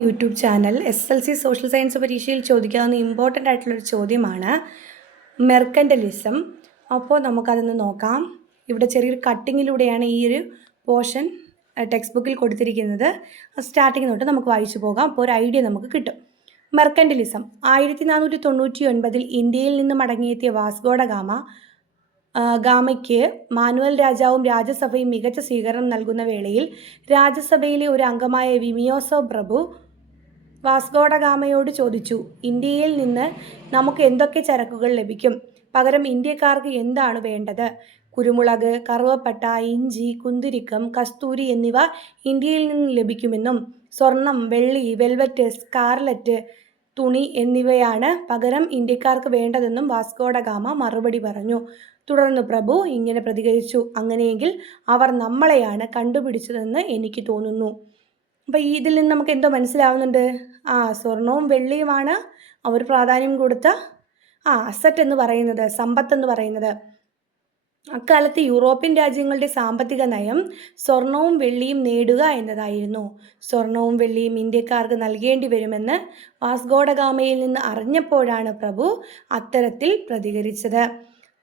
YouTube channel SSLC social science പരീക്ഷയിൽ ചോദിക്കാവുന്ന important ആയിട്ടുള്ളൊരു ചോദ്യമാണ് മെർക്കൻ്റലിസം. അപ്പോൾ നമുക്കതൊന്ന് നോക്കാം. ഇവിടെ ചെറിയൊരു കട്ടിങ്ങിലൂടെയാണ് ഈ ഒരു പോർഷൻ ടെക്സ്റ്റ് ബുക്കിൽ കൊടുത്തിരിക്കുന്നത്. സ്റ്റാർട്ടിങ് തൊട്ട് നമുക്ക് വായിച്ചു പോകാം. അപ്പോൾ ഒരു ഐഡിയ നമുക്ക് കിട്ടും. മെർക്കൻ്റലിസം 1499 ഇന്ത്യയിൽ നിന്ന് മടങ്ങിയെത്തിയ വാസ്കോഡ ഗാമയ്ക്ക് മാനുവൽ രാജാവും രാജ്യസഭയും മികച്ച സ്വീകരണം നൽകുന്ന വേളയിൽ രാജ്യസഭയിലെ ഒരു അംഗമായ വിമിയോസോ പ്രഭു വാസ്കോഡ ഗാമയോട് ചോദിച്ചു, ഇന്ത്യയിൽ നിന്ന് നമുക്ക് എന്തൊക്കെ ചരക്കുകൾ ലഭിക്കും? പകരം ഇന്ത്യക്കാർക്ക് എന്താണ് വേണ്ടത്? കുരുമുളക്, കറുവപ്പട്ട, ഇഞ്ചി, കുന്തിരിക്കം, കസ്തൂരി എന്നിവ ഇന്ത്യയിൽ നിന്ന് ലഭിക്കുമെന്നും സ്വർണം, വെള്ളി, വെൽവെറ്റ്, സ്കാർലറ്റ് തുണി എന്നിവയാണ് പകരം ഇന്ത്യക്കാർക്ക് വേണ്ടതെന്നും വാസ്കോഡ ഗാമ മറുപടി പറഞ്ഞു. തുടർന്ന് പ്രഭു ഇങ്ങനെ പ്രതികരിച്ചു, അങ്ങനെയെങ്കിൽ അവർ നമ്മളെയാണ് കണ്ടുപിടിച്ചതെന്ന് എനിക്ക് തോന്നുന്നു. അപ്പം ഇതിൽ നിന്ന് നമുക്ക് എന്തോ മനസ്സിലാവുന്നുണ്ട്? സ്വർണവും വെള്ളിയുമാണ് അവർ പ്രാധാന്യം കൊടുത്ത അസറ്റ് എന്ന് പറയുന്നത്, സമ്പത്ത് എന്ന് പറയുന്നത്. അക്കാലത്ത് യൂറോപ്യൻ രാജ്യങ്ങളുടെ സാമ്പത്തിക നയം സ്വർണവും വെള്ളിയും നേടുക എന്നതായിരുന്നു. സ്വർണവും വെള്ളിയും ഇന്ത്യക്കാർക്ക് നൽകേണ്ടി വരുമെന്ന് വാസ്കോഡ ഗാമയിൽ നിന്ന് അറിഞ്ഞപ്പോഴാണ് പ്രഭു അത്തരത്തിൽ പ്രതികരിച്ചത്.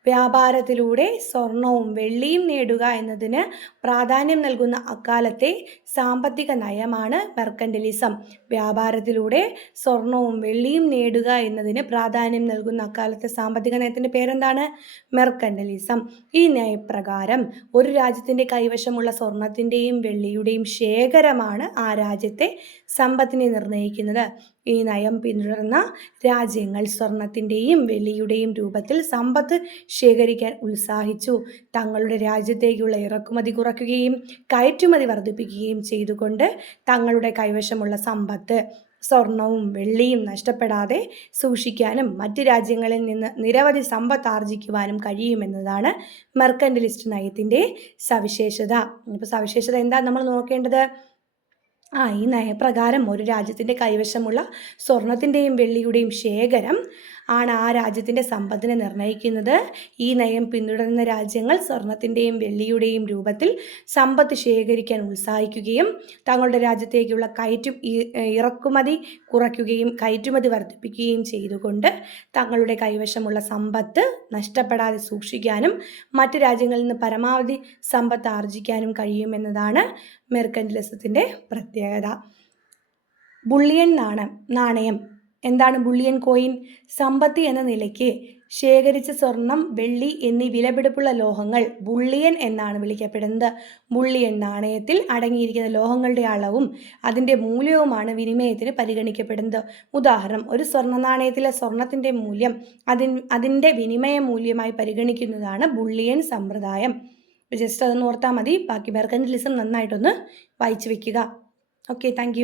വ്യാപാരത്തിലൂടെ സ്വർണവും വെള്ളിയും നേടുക എന്നതിന് പ്രാധാന്യം നൽകുന്ന അക്കാലത്തെ സാമ്പത്തിക നയമാണ് മെർക്കൻ്റലിസം. വ്യാപാരത്തിലൂടെ സ്വർണവും വെള്ളിയും നേടുക എന്നതിന് പ്രാധാന്യം നൽകുന്ന അക്കാലത്തെ സാമ്പത്തിക നയത്തിൻ്റെ പേരെന്താണ്? മെർക്കൻ്റലിസം. ഈ നയപ്രകാരം ഒരു രാജ്യത്തിൻ്റെ കൈവശമുള്ള സ്വർണത്തിൻ്റെയും വെള്ളിയുടെയും ശേഖരമാണ് ആ രാജ്യത്തെ സമ്പത്തിനെ നിർണ്ണയിക്കുന്നത്. ഈ നയം പിന്തുടർന്ന രാജ്യങ്ങൾ സ്വർണത്തിൻ്റെയും വെള്ളിയുടെയും രൂപത്തിൽ സമ്പത്ത് ശേഖരിക്കാൻ ഉത്സാഹിച്ചു. തങ്ങളുടെ രാജ്യത്തേക്കുള്ള ഇറക്കുമതി കുറയ്ക്കുകയും കയറ്റുമതി വർദ്ധിപ്പിക്കുകയും ചെയ്തുകൊണ്ട് തങ്ങളുടെ കൈവശമുള്ള സമ്പത്ത് സ്വർണവും വെള്ളിയും നഷ്ടപ്പെടാതെ സൂക്ഷിക്കാനും മറ്റ് രാജ്യങ്ങളിൽ നിന്ന് നിരവധി സമ്പത്ത് ആർജിക്കുവാനും കഴിയുമെന്നതാണ് മെർക്കൻ്റലിസ്റ്റ് നയത്തിൻ്റെ സവിശേഷത. ഇപ്പോൾ സവിശേഷത എന്താ നമ്മൾ നോക്കേണ്ടത്? ഈ നയപ്രകാരം ഒരു രാജ്യത്തിൻ്റെ കൈവശമുള്ള സ്വർണത്തിൻ്റെയും വെള്ളിയുടെയും ശേഖരം ആണ് ആ രാജ്യത്തിൻ്റെ സമ്പത്തിനെ നിർണ്ണയിക്കുന്നത്. ഈ നയം പിന്തുടരുന്ന രാജ്യങ്ങൾ സ്വർണത്തിൻ്റെയും വെള്ളിയുടെയും രൂപത്തിൽ സമ്പത്ത് ശേഖരിക്കാൻ ഉത്സാഹിക്കുകയും തങ്ങളുടെ രാജ്യത്തേക്കുള്ള ഇറക്കുമതി കുറയ്ക്കുകയും കയറ്റുമതി വർദ്ധിപ്പിക്കുകയും ചെയ്തുകൊണ്ട് തങ്ങളുടെ കൈവശമുള്ള സമ്പത്ത് നഷ്ടപ്പെടാതെ സൂക്ഷിക്കാനും മറ്റ് രാജ്യങ്ങളിൽ നിന്ന് പരമാവധി സമ്പത്ത് ആർജിക്കാനും കഴിയുമെന്നതാണ് മെർക്കൻ്റലിസത്തിൻ്റെ പ്രത്യേകത. ബുള്ളിയൻ നാണയം എന്താണ്? ബുള്ളിയൻ കോയിൻ സമ്പത്ത് എന്ന നിലയ്ക്ക് ശേഖരിച്ച സ്വർണം, വെള്ളി എന്നീ വിലപിടിപ്പുള്ള ലോഹങ്ങൾ ബുള്ളിയൻ എന്നാണ് വിളിക്കപ്പെടുന്നത്. ബുള്ളിയൻ നാണയത്തിൽ അടങ്ങിയിരിക്കുന്ന ലോഹങ്ങളുടെ അളവും അതിൻ്റെ മൂല്യവുമാണ് വിനിമയത്തിന് പരിഗണിക്കപ്പെടുന്നത്. ഉദാഹരണം, ഒരു സ്വർണ്ണ നാണയത്തിലെ സ്വർണത്തിൻ്റെ മൂല്യം അതിൻ്റെ വിനിമയ മൂല്യമായി പരിഗണിക്കുന്നതാണ് ബുള്ളിയൻ സമ്പ്രദായം. ജസ്റ്റ് അതൊന്ന് ഓർത്താൽ മതി. ബാക്കി മെർക്കൻ്റലിസം നന്നായിട്ടൊന്ന് വായിച്ചു വെക്കുക. Okay, thank